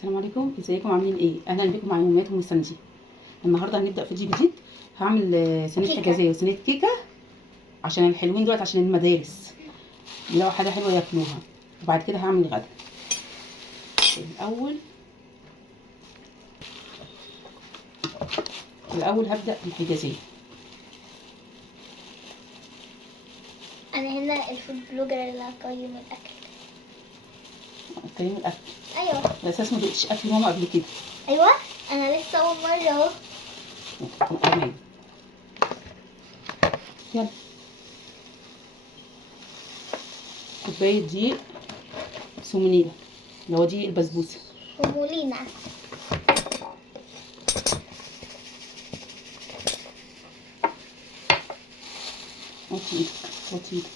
السلام عليكم، ازيكم عاملين ايه؟ اهلا بكم مع يوميات ام سندي. النهارده هنبدا فيديو جديد. هعمل صينيه حجازيه وصينيه كيكه عشان الحلوين دلوقتي، عشان المدارس يلاقوا حاجه حلوه ياكلوها. وبعد كده هعمل غدا. الاول هبدا بالحجازيه. انا هنا الفود بلوجر اللي هقيم الاكل. قيم الاكل؟ ايوه. الاساس ما دقتش اكل ماما قبل كده. ايوه انا لسه اول مره اهو. تمام، يلا. كوبايه دقيق سومونيلا اللي هو دقيق البسبوسه. ومولينا. وطي ايدك وطي ايدك.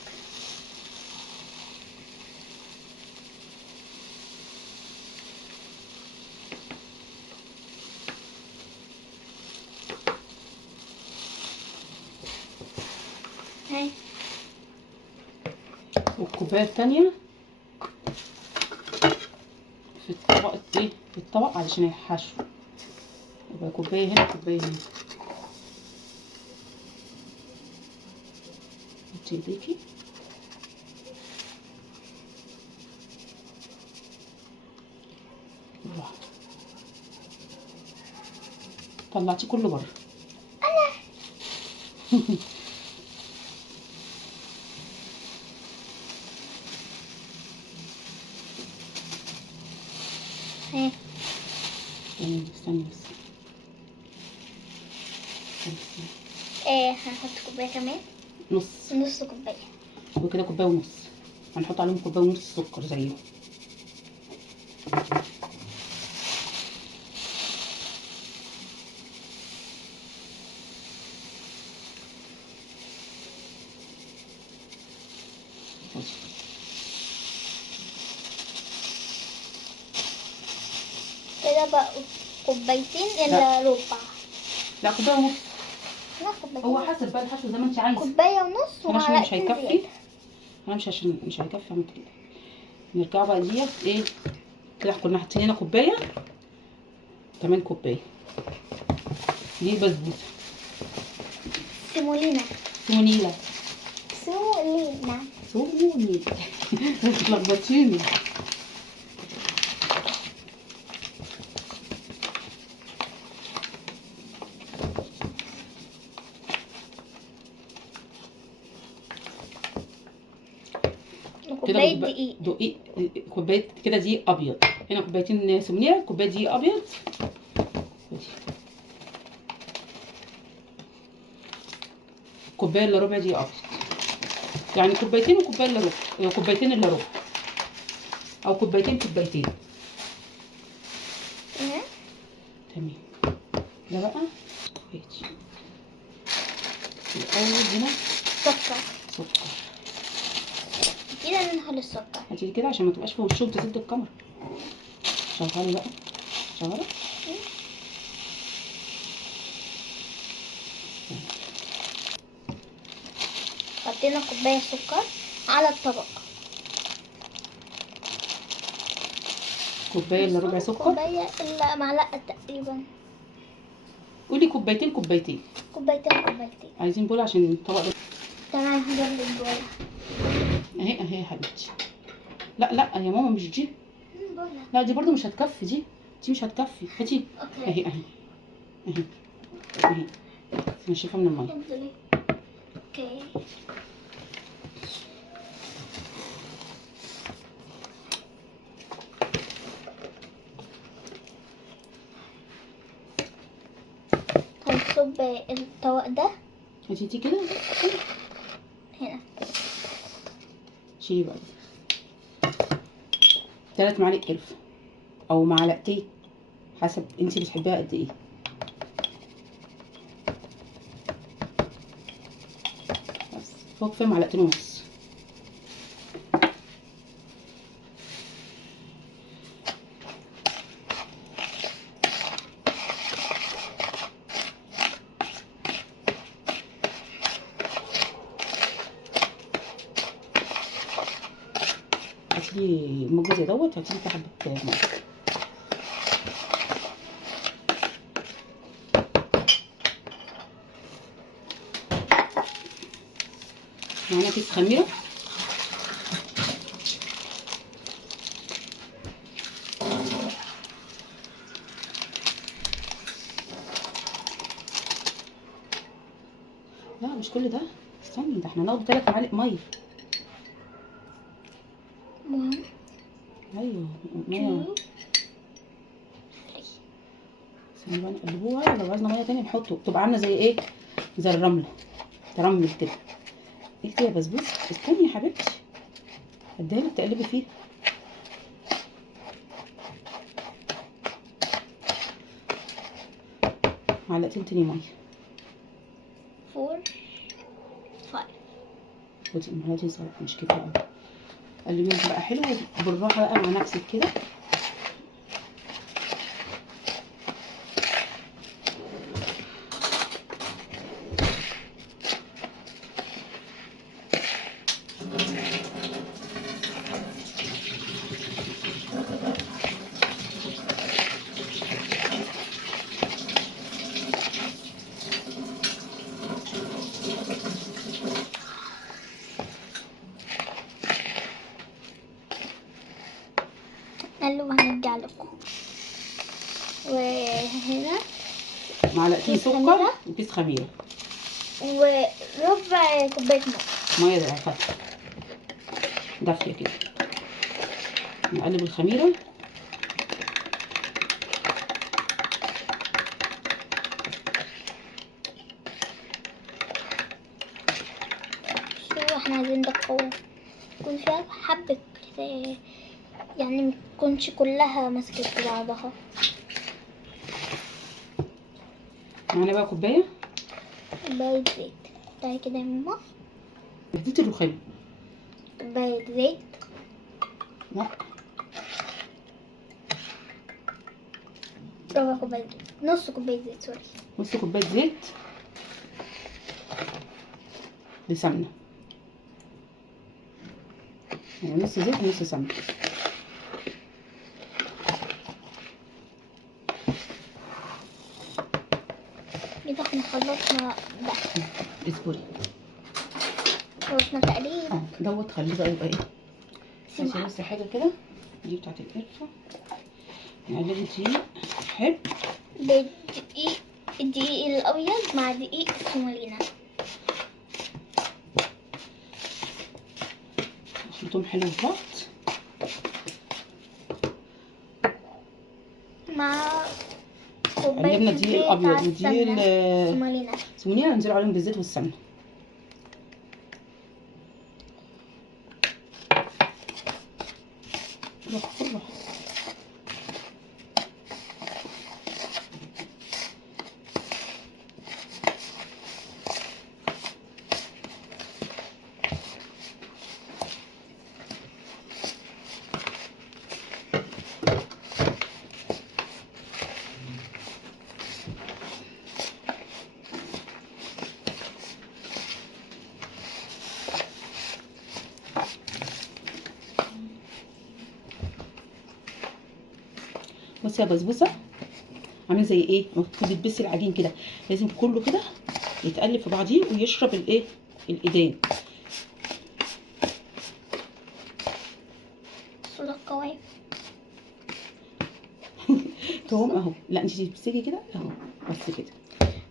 هاي. والكوبايه الثانيه في الطبق ايه، في الطبق علشان الحشو. يبقى كوبايه هنا كوبايه هنا. حطي ايديكي. طلعتي كله بره. هاي. استني بس. هنحط كوبايه كمان. نص كوبايه. وكده كوبايه ونص. هنحط عليهم كوبايه ونص سكر زيهم. كده بقى كوبايتين الا ربع. لا، كوبايه ونص. لا كوبايتين. هو حسب بقى الحشو زي ما انت عايزه. كوبايه ونص انا عشان مش ومعلقتين هيكفي. زياده. انا مش هيكفي اعمل كده. نرجع بقى ديت ايه كده. كنا حاطين هنا كوبايه، كمان كوبايه دي بسبوسه سيمولينا. سمونيلا. سمولينا. سمونيلا. اتلخبطتيني. كوبايه دقيق. دقيق كوبايه كده دقيق ابيض. هنا كوبايتين سمنيه، كوبايه دقيق ابيض. كوبايه الا ربع دقيق ابيض، يعني كوبايتين وكوبايه الا ربع، كوبايتين الا ربع، او كوبايتين. تمام. ده بقى هاتي الاول هنا سكر. سكر. كده ننحل السكر. هاتي كده عشان ما تبقاش في وشهم تسد الكاميرا. شغلي بقى، شغلي. حطينا كوبايه سكر على الطبق. كوبايه الا ربع سكر. كوبايه الا معلقه تقريبا. قولي كوبايتين. كوبايتين. عايزين بول عشان الطبق ده. تمام هجيب لك بوله. اهي يا حبيبتي. لا يا ماما، مش دي. لا دي برضو مش هتكفي. دي مش هتكفي. هاتي. اهي نشوفها من الميه. اوكي. هنصب الطبق ده. هاتي دي كده هنا. شيلي بقى 3 معالق قرفه او معلقتين حسب انتي بتحبيها قد ايه. بس هو كفايه معلقتين ونص. هاتيلي المج زي دوت، هاتيلي فيه حبه ميه. معانا كيس خميره. لا مش كل ده، استني، ده احنا ناخد 3 معالق ميه. one ايوه ميه. two استني بقى نقلبوها، لو عايزنا ميه تانية نحطه، تبقى عامله زي ايه، زي الرمله، ترمل كده. ايه يا بسبوس، استني يا حبيبتي، اديها لك تقلبي فيه. معلقتين تاني ميه. 4 5. ودي معلقتين صغيرة مش كتير قوي. قلبيهم بقى حلو بالراحه بقى مع نفسك كده. قالوا هنرجع لكم. وهنا معلقتين كيس سكر خميرة. وكيس خميره وربع كوباية ماء. ميه فتره دافيه كده. نقلب الخميره. شو احنا عايزين دقة يكون فيها حبة، يعني متكونش كلها مسكت في بعضها. معانا بقى كوبايه كوباية زيت. تعالي كده يا ماما. زيت الرخام. كوباية زيت. لا ربع كوباية زيت. نص كوباية زيت، سوري. نص كوبايه زيت بسمنه، يعني نص زيت ونص سمنه. كده احنا خلصنا ده. اصبري. خلصنا تقريبا. دوت خليه بقى يبقى ايه، سيبها. عشان بس حاجه كده دي بتاعت القرفه. نقلب دقيق حلو. بالدقيق، الدقيق الأبيض مع دقيق السمولينا. خلطهم حلو في بعض مع قلبنا كوباية الدقيق الزيت الابيض على ودقيق السمنة السمولينا. السمنيه، هننزل عليهم بالزيت والسمنه. بالراحه. بصي يا بسبوسه، عامل زي ايه، المفروض تدبسي العجين كده، لازم كله كده يتقلب في بعضيه ويشرب الايه، الايدين. صودا القوام. توم اهو، لا انت تمسكي كده اهو، بس كده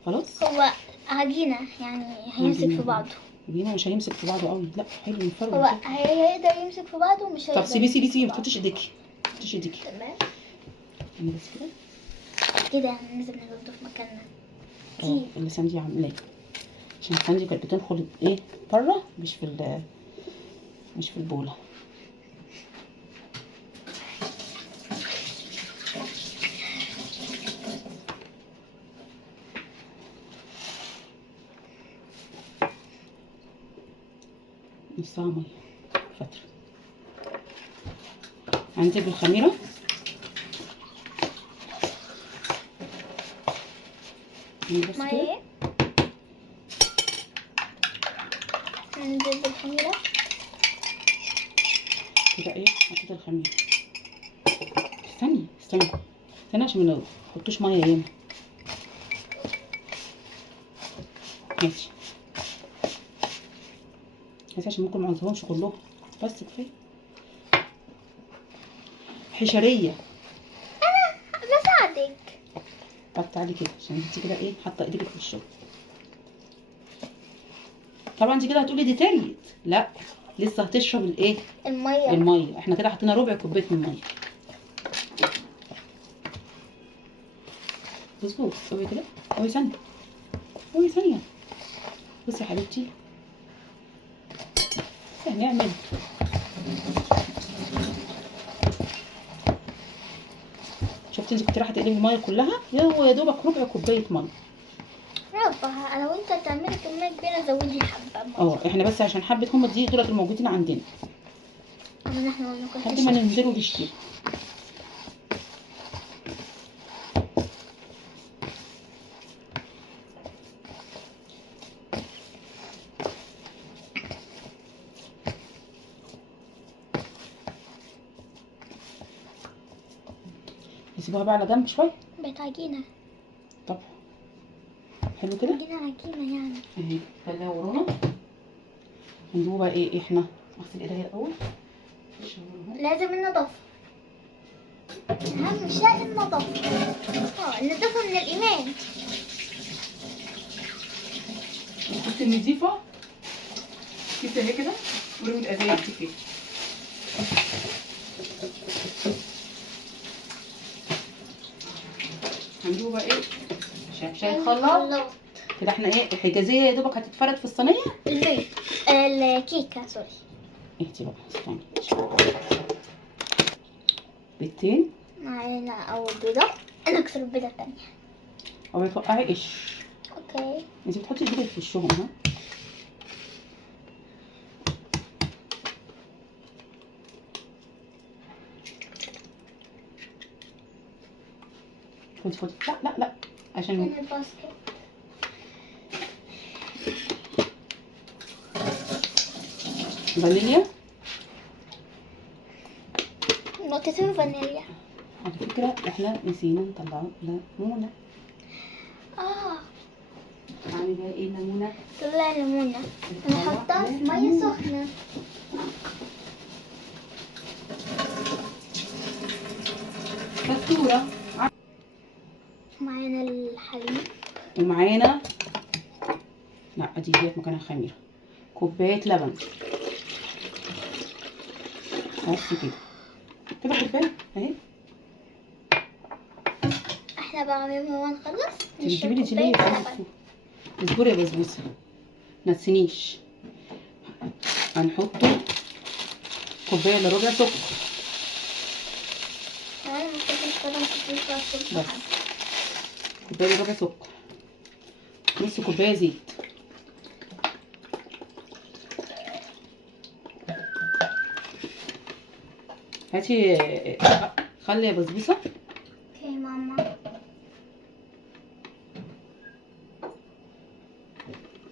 خلاص. هو عجينة يعني هيمسك في بعضه. عجينه مش هيمسك في بعضه قوي، لا حلو يفرق هو كده. هيقدر يمسك في بعضه ومش هيقدر طب سيبي يمسك في ما بعضه. تحطيش ايديكي، ما تحطيش ايديكي. تمام. انا بس كده. كده يعني لازم ننضف مكاننا. اللي ساندي عاملاه، عشان ساندي كانت بتدخل ايه بره، مش في البوله. نصها ميه فتره. هنزل بالخميره. بس مع كده. ايه؟ ننزل بالخميرة. كده ايه، حطيت الخميره. استني عشان ما نحطوش ميه ياما. ماشي. بس عشان ممكن ما عاوزهمش كلهم، بس كفايه. حشريه. بساعدك. طب تعالي كده عشان انت كده ايه حاطه ايدك في الشغل. طبعا انت كده هتقولي دي تلت، لا لسه هتشرب الايه؟ المية. الميه. احنا كده حطينا ربع كوبايه من الميه. مظبوط. قوي كده، قوي ثانيه، قوي ثانيه. بصي يا حبيبتي، هنعمل شفتي انت كنت رايحه تقلبي الميه كلها، يا دوبك ربع كوبايه ميه. ربع. لو انت هتعملي كمية كبيرة زودي حبة مية. احنا بس عشان حبه هم دي دولت الموجودين عندنا اما احنا ما لحد ما بناكلش. ننزلوا نشتري. نسيبوها بقى على جنب شويه. بقت عجينة. طب حلو كده عجينة يعني. اهي. خليها ورانا. هنجيبوا بقى ايه احنا؟ اغسل ايديا الاول. لازم النظافة. أهم شيء النظافة. النظافة من الإيمان. كنت النضيفه كده اهي كده، ورمي الازايز دي فيها. هنجيبوا بقى ايه؟ شاي خلاط كده. احنا ايه الحجازيه يا دوبك هتتفرد في الصينيه. البيض. الكيكة سوري. اهدي بقى استني. بيضتين. معانا أول بيضة. نكسر البيضة التانية. او توقعي قش. اوكي. انت بتحطي ايدك في وشهم ها. خدي لا لا لا عشان فين الباسكت؟ فانيليا. نقطتين فانيليا. على فكرة احنا نسينا نطلعه ليمونة. هعمل بقى ايه الليمونة؟ طلع ليمونة. نحطها في مية سخنة. فاتورة. معانا الحليب. ومعانا لا ديت مكانها خميرة. كوباية لبن. بس كده كده كوباية اهي. احنا بقى ما نخلص تجيبي لي نشرب جيلية كوباية بس. لبن. اصبري يا بسبوسة متنسينيش. هنحطه كوباية الا ربع سكر. انا ممكن بس كوباية الا ربع سكر. نص كوباية زيت. هاتي خلي يا بسبوسة. اوكي ماما.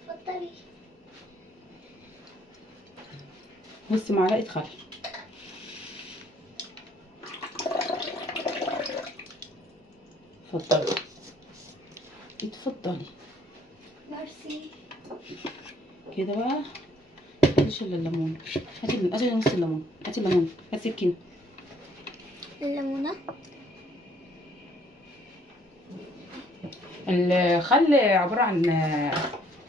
اتفضلي. نص معلقة خل. اتفضلي اتفضلي. ميرسي. كده بقى مفيش الا الليمون. هاتي نص الليمون. هاتي الليمون. هاتي سكينة. الليمونة. الخل عبارة عن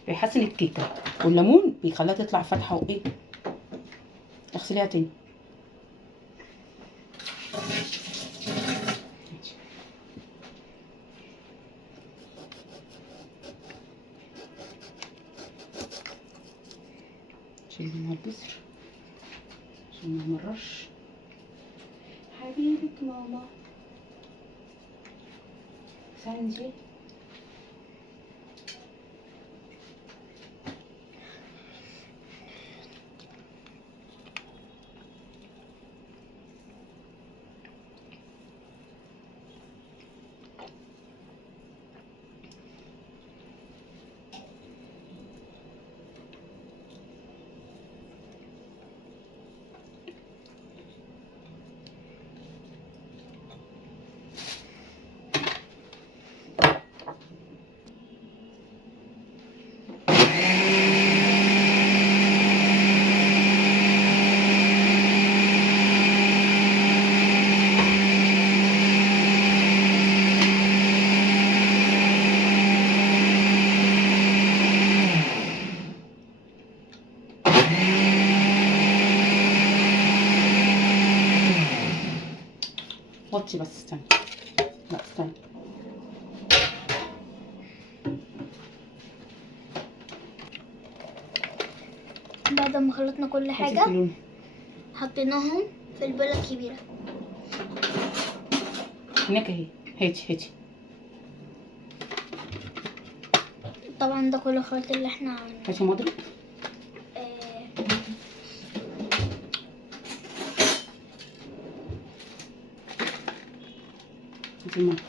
بيحسن الكيكة، والليمون بيخليها تطلع فاتحة وايه. اغسليها تاني. شيلي منها البذر عشان ما يمررش. حبيبك ماما سانجي. وطي بس، استني. لا استني. بعد ما خلطنا كل هاتي حاجة اللون. حطيناهم في البولة الكبيرة. هناك اهي. هاتي. طبعا ده كل الخلط اللي احنا عملناه. هاتي مضرب. هاتي المضرب.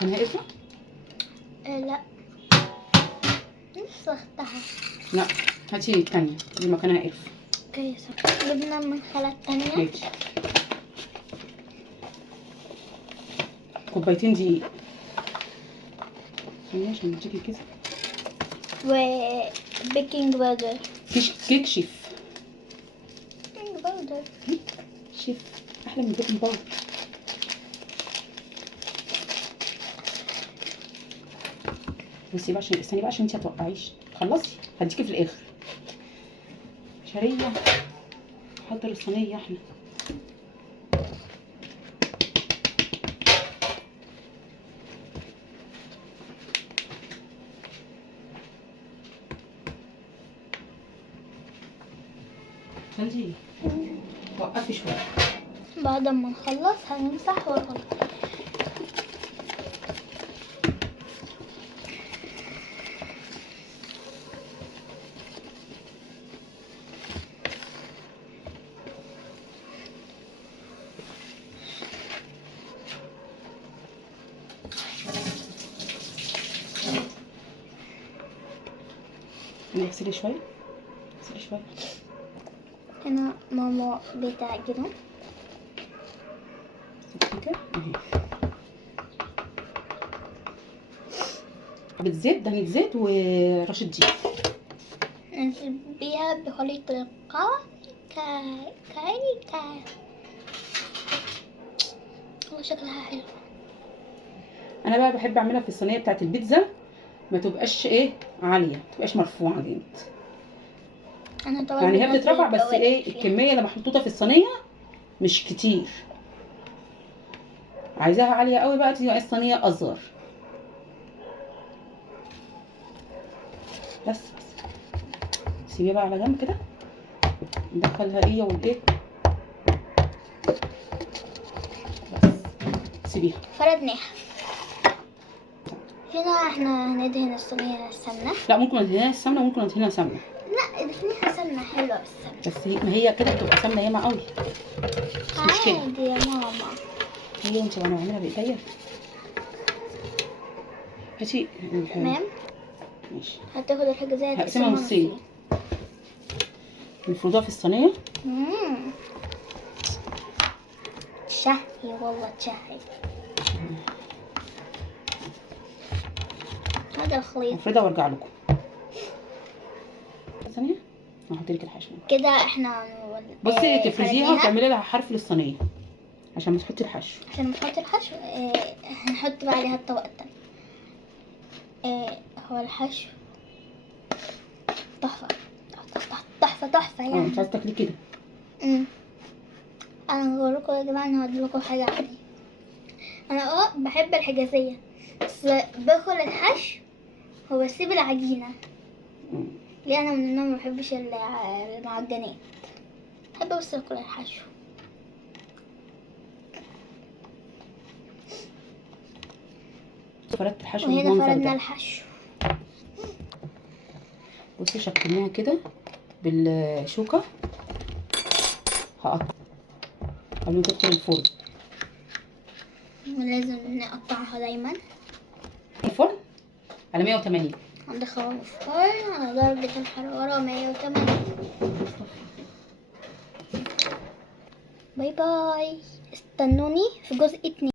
كان هيقفل؟ لا نفسي اختها. لا هاتي التانية دي مكانها قرف. اوكي صح. جبنا من خلات تانية. هاتي كوبايتين دقيق. ثانية عشان اديكي كده. وبيكنج باودر. كيك شيف. بيكنج باودر. شيف احلى من بيكنج باودر. بصي بقى عشان استني بقى عشان انتي هتوقعيش. خلصي هديكي في الاخر. شرية حضر الصينية احنا. انتي وقفي شوية. بعد ما نخلص هنمسح ونغلق. اغسلي شوية. هنا ماما بتعجنه. كده اهي. حبة زيت، دهنة زيت ورشة دقيق. ننزل بيها بخليط القهوة والله شكلها حلو. انا بقى بحب اعملها في الصينية بتاعت البيتزا، ما تبقاش ايه عالية، ما تبقاش مرفوعة جامد. انا طبعا يعني هي بنزل بتترفع بس البواقي ايه فيها. الكمية اللي محطوطة في الصينية مش كتير. عايزاها عالية قوي بقى تبقى الصينية اصغر. بس سيبيها بقى على جنب كده. ندخلها ايه والايه. بس سيبيها. فردناها. هنا احنا هندهن الصينية سمنة. لا ممكن ندهنها السمنة وممكن ندهنها سمنة. لا ادهنيها سمنة حلوة بالسمنة. بس ما هي كده بتبقى سمنة ياما قوي. مش مشكلة. عادي يا ماما. هي انت وانا بعملها بايديا. هاتي. تمام. ماشي. هتاخد الحاجة زي هقسمها نصين. نفردها في الصينية. شهي والله شهي. هذا الخليط نفردها وارجع لكم. ثانية هحط لك الحشو. كده احنا بصي تفرزيها فردناها. وتعملي لها حرف للصينية عشان ما تحطي الحشو. عشان نحط الحشو هنحط بقى عليها الطبقة التانية. هو الحشو تحفة تحفة يعني. مش عايزة تاكلي كده. انا بقول لكم يا جماعه انا هقول لكم حاجه عني. انا بحب الحجازيه بس باكل الحشو وبسيب العجينه. ليه؟ انا من النوع ما بحبش المعجنات. بحب بس اكل الحشو. فردت الحشو وهنا بالمنظر فردنا ده. الحشو. بصي شكلناها كده بالشوكة. هقطع قبل ما تدخل الفرن. ولازم نقطعها دايما. الفرن على 180. هندخلها الفرن على درجة الحرارة 180. باي باي. استنوني في جزء 2.